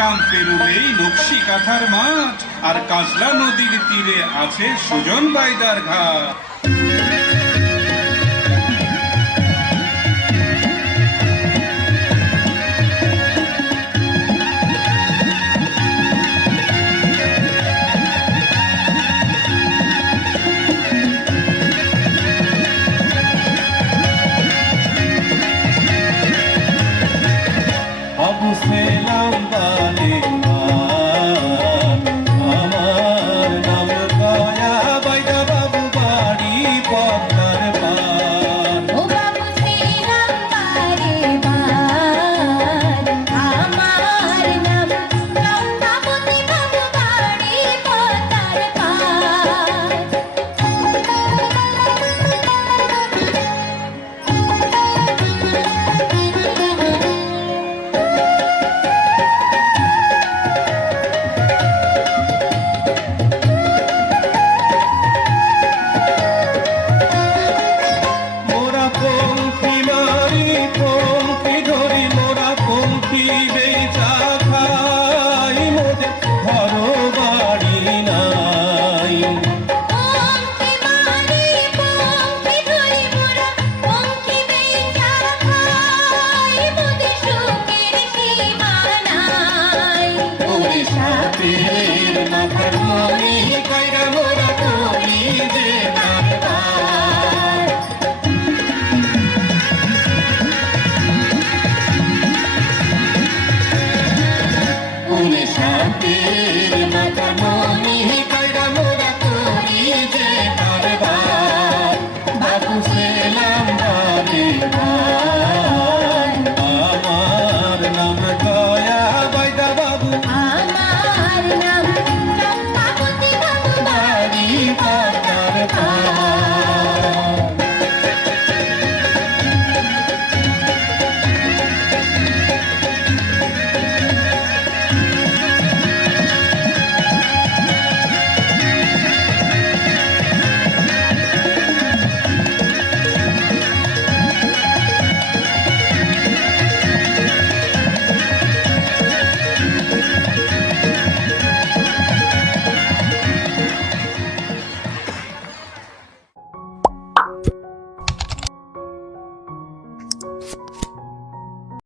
গ্রাম পেরুলেই নকশি কাঁথার মাঠ, আর কাজলা নদীর তীরে আছে সুজন বাইদার ঘাট। সেলাম বালে আমার নাম দয়া বাইদা বাবু বাড়ি পদ্মার পান। ও বাবু সেলাম বারে বার, আমার নাম রত্নাবতী বাবু বাড়ি পদ্মার পার। মোরা পঙ্খী মারি পঙ্খী ধরি, মোরা পঙ্খী বেচা খাই, মোদের ঘর বাড়ি নাই। পঙ্খী মারি পঙ্খী ধরি, মোরা পঙ্খী বেচা খাই, মোদের সুখের সীমা নাই। ওরে সাপের মাথার মনি কাইরা মোরা করি যে কারবার। ওরে সাপের মাথার মনি কাইরা মোরা করি যে কারবার। বাবু সেলাম বারে বার।